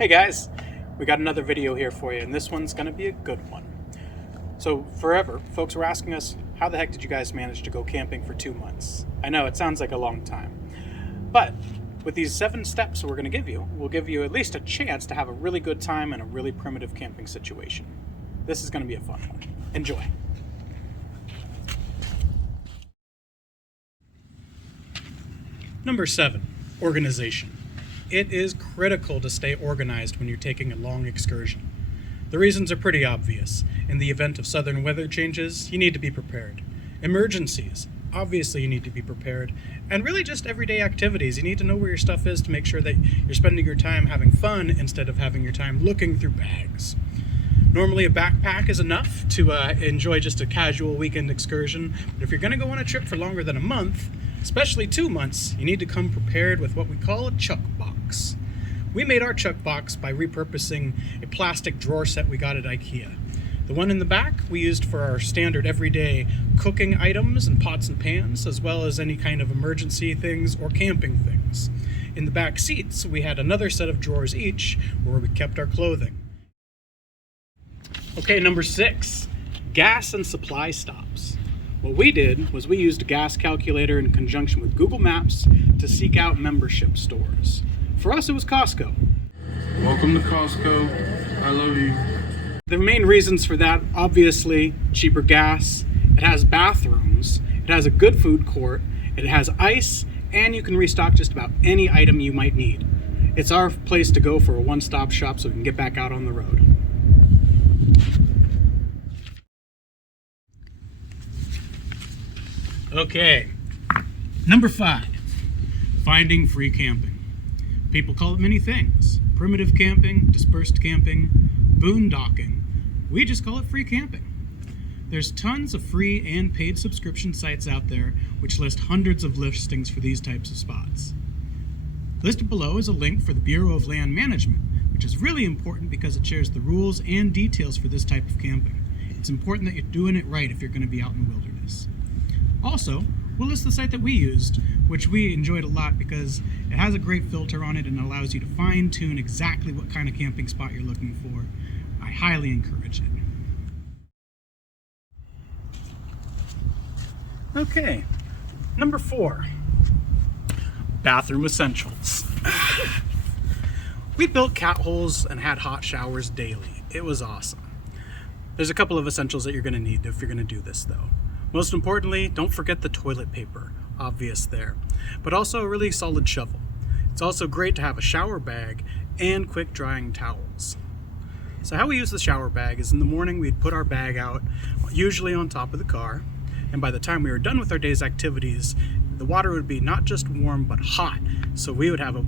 Hey guys, we got another video here for you, and this one's going to be a good one. So forever, folks were asking us, how the heck did you guys manage to go camping for 2 months? I know, it sounds like a long time. But with these 7 steps we're going to give you, we'll give you at least a chance to have a really good time in a really primitive camping situation. This is going to be a fun one. Enjoy. Number 7, organization. It is critical to stay organized when you're taking a long excursion. The reasons are pretty obvious. In the event of southern weather changes, you need to be prepared. Emergencies, obviously you need to be prepared. And really just everyday activities. You need to know where your stuff is to make sure that you're spending your time having fun instead of having your time looking through bags. Normally a backpack is enough to enjoy just a casual weekend excursion, but if you're going to go on a trip for longer than a month, especially 2 months, you need to come prepared with what we call a chuck box. We made our chuck box by repurposing a plastic drawer set we got at IKEA. The one in the back we used for our standard everyday cooking items and pots and pans, as well as any kind of emergency things or camping things. In the back seats, we had another set of drawers each where we kept our clothing. Okay, number 6, gas and supply stops. What we did was we used a gas calculator in conjunction with Google Maps to seek out membership stores. For us, it was Costco. Welcome to Costco. I love you. The main reasons for that, obviously, cheaper gas, it has bathrooms, it has a good food court, it has ice, and you can restock just about any item you might need. It's our place to go for a one-stop shop so we can get back out on the road. Okay, number 5, finding free camping. People call it many things. Primitive camping, dispersed camping, boondocking. We just call it free camping. There's tons of free and paid subscription sites out there which list hundreds of listings for these types of spots. Listed below is a link for the Bureau of Land Management, which is really important because it shares the rules and details for this type of camping. It's important that you're doing it right if you're going to be out in the wilderness. Also, we'll list the site that we used, which we enjoyed a lot because it has a great filter on it and allows you to fine-tune exactly what kind of camping spot you're looking for. I highly encourage it. Okay, number 4, bathroom essentials. We built cat holes and had hot showers daily. It was awesome. There's a couple of essentials that you're going to need if you're going to do this though. Most importantly, don't forget the toilet paper, obvious there, but also a really solid shovel. It's also great to have a shower bag and quick drying towels. So how we use the shower bag is in the morning we'd put our bag out, usually on top of the car, and by the time we were done with our day's activities, the water would be not just warm but hot, so we would have a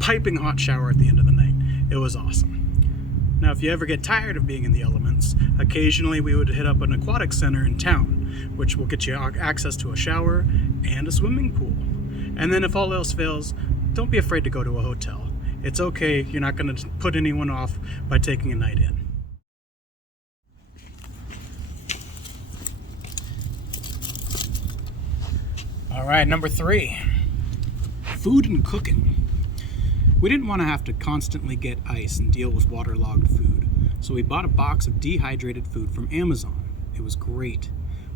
piping hot shower at the end of the night. It was awesome. Now, if you ever get tired of being in the elements, occasionally we would hit up an aquatic center in town, which will get you access to a shower and a swimming pool. And then if all else fails, don't be afraid to go to a hotel. It's okay, you're not going to put anyone off by taking a night in. All right, number 3, food and cooking. We didn't want to have to constantly get ice and deal with waterlogged food, so we bought a box of dehydrated food from Amazon. It was great.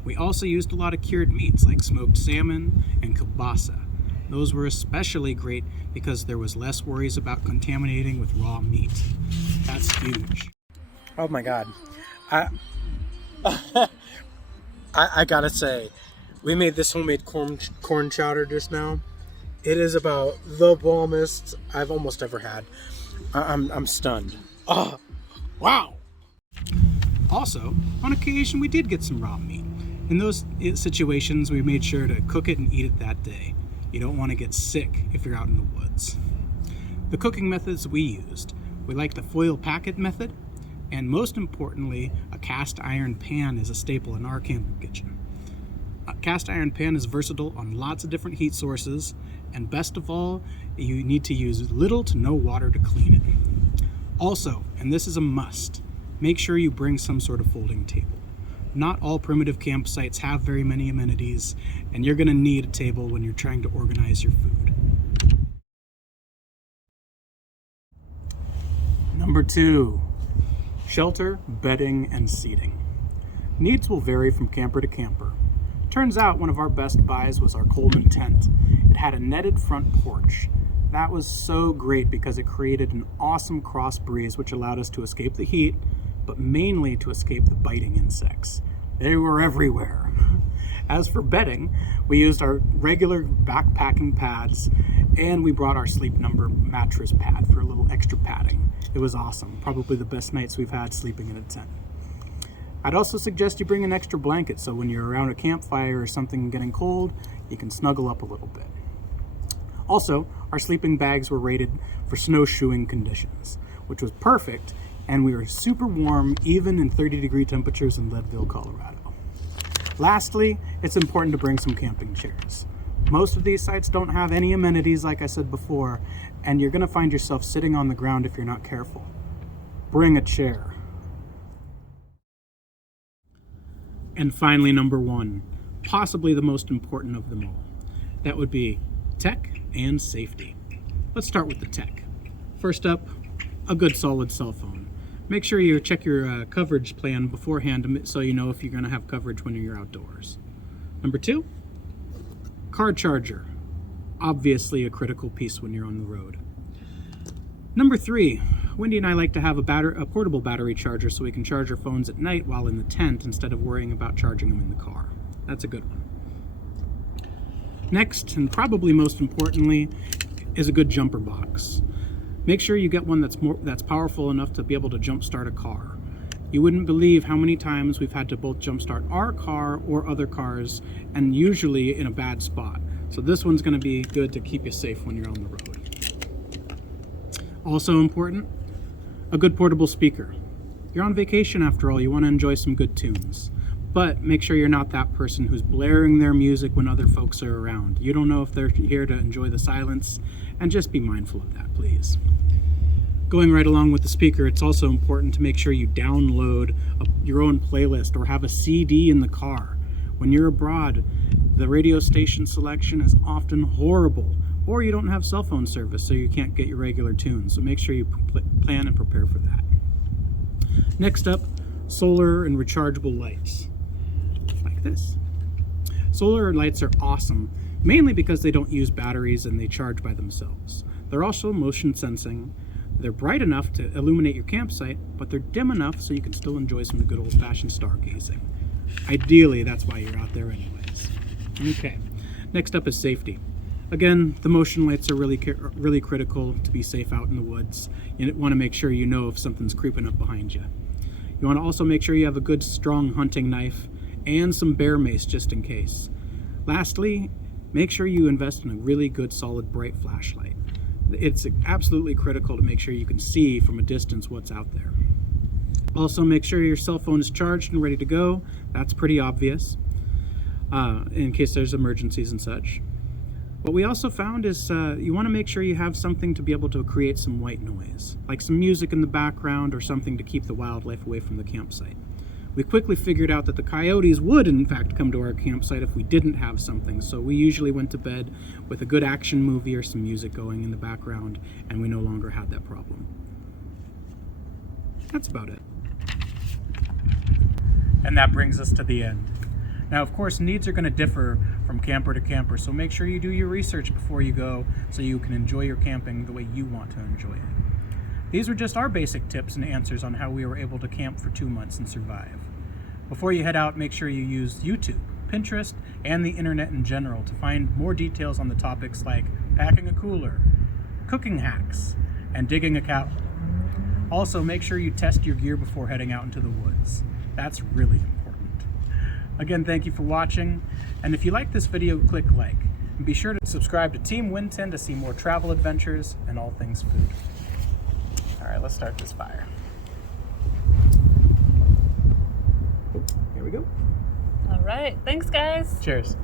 We also used a lot of cured meats like smoked salmon and kielbasa. Those were especially great because there was less worries about contaminating with raw meat. That's huge. Oh my God. I gotta say, we made this homemade corn chowder just now. It is about the bombest I've almost ever had. I'm stunned. Oh, wow. Also, on occasion we did get some raw meat. In those situations, we made sure to cook it and eat it that day. You don't want to get sick if you're out in the woods. The cooking methods we used. We like the foil packet method, and most importantly, a cast iron pan is a staple in our camping kitchen. A cast iron pan is versatile on lots of different heat sources, and best of all, you need to use little to no water to clean it. Also, and this is a must, make sure you bring some sort of folding table. Not all primitive campsites have very many amenities, and you're going to need a table when you're trying to organize your food. Number 2, shelter, bedding, and seating. Needs will vary from camper to camper. Turns out one of our best buys was our Coleman tent. It had a netted front porch. That was so great because it created an awesome cross breeze which allowed us to escape the heat, but mainly to escape the biting insects. They were everywhere. As for bedding, we used our regular backpacking pads, and we brought our Sleep Number mattress pad for a little extra padding. It was awesome. Probably the best nights we've had sleeping in a tent. I'd also suggest you bring an extra blanket so when you're around a campfire or something getting cold, you can snuggle up a little bit. Also, our sleeping bags were rated for snowshoeing conditions, which was perfect, and we were super warm even in 30-degree temperatures in Leadville, Colorado. Lastly, it's important to bring some camping chairs. Most of these sites don't have any amenities like I said before, and you're going to find yourself sitting on the ground if you're not careful. Bring a chair. And finally, number 1, possibly the most important of them all. That would be tech and safety. Let's start with the tech. First up, a good solid cell phone. Make sure you check your coverage plan beforehand so you know if you're going to have coverage when you're outdoors. Number 2, car charger. Obviously a critical piece when you're on the road. Number 3, Wendy and I like to have a portable battery charger so we can charge our phones at night while in the tent instead of worrying about charging them in the car. That's a good one. Next, and probably most importantly, is a good jumper box. Make sure you get one that's powerful enough to be able to jumpstart a car. You wouldn't believe how many times we've had to both jumpstart our car or other cars, and usually in a bad spot. So this one's going to be good to keep you safe when you're on the road. Also important, a good portable speaker. You're on vacation after all, you want to enjoy some good tunes. But make sure you're not that person who's blaring their music when other folks are around. You don't know if they're here to enjoy the silence, and just be mindful of that, please. Going right along with the speaker, it's also important to make sure you download your own playlist or have a CD in the car. When you're abroad, the radio station selection is often horrible, or you don't have cell phone service so you can't get your regular tunes. So make sure you plan and prepare for that. Next up, solar and rechargeable lights. Like this. Solar lights are awesome, mainly because they don't use batteries and they charge by themselves. They're also motion sensing. They're bright enough to illuminate your campsite, but they're dim enough so you can still enjoy some good old-fashioned stargazing. Ideally, that's why you're out there anyways. Okay, next up is safety. Again, the motion lights are really critical to be safe out in the woods. You want to make sure you know if something's creeping up behind you. You want to also make sure you have a good strong hunting knife and some bear mace just in case. Lastly, make sure you invest in a really good solid bright flashlight. It's absolutely critical to make sure you can see from a distance what's out there. Also, make sure your cell phone is charged and ready to go. That's pretty obvious in case there's emergencies and such. What we also found is you want to make sure you have something to be able to create some white noise, like some music in the background or something to keep the wildlife away from the campsite. We quickly figured out that the coyotes would in fact come to our campsite if we didn't have something, so we usually went to bed with a good action movie or some music going in the background, and we no longer had that problem. That's about it. And that brings us to the end. Now, of course, needs are going to differ from camper to camper, so make sure you do your research before you go so you can enjoy your camping the way you want to enjoy it. These were just our basic tips and answers on how we were able to camp for 2 months and survive. Before you head out, make sure you use YouTube, Pinterest, and the internet in general to find more details on the topics like packing a cooler, cooking hacks, and digging a cat hole. Also, make sure you test your gear before heading out into the woods. That's really important. Again, thank you for watching, and if you like this video, click like. And be sure to subscribe to Team WinTin to see more travel adventures and all things food. All right, let's start this fire. Here we go. All right, thanks guys. Cheers.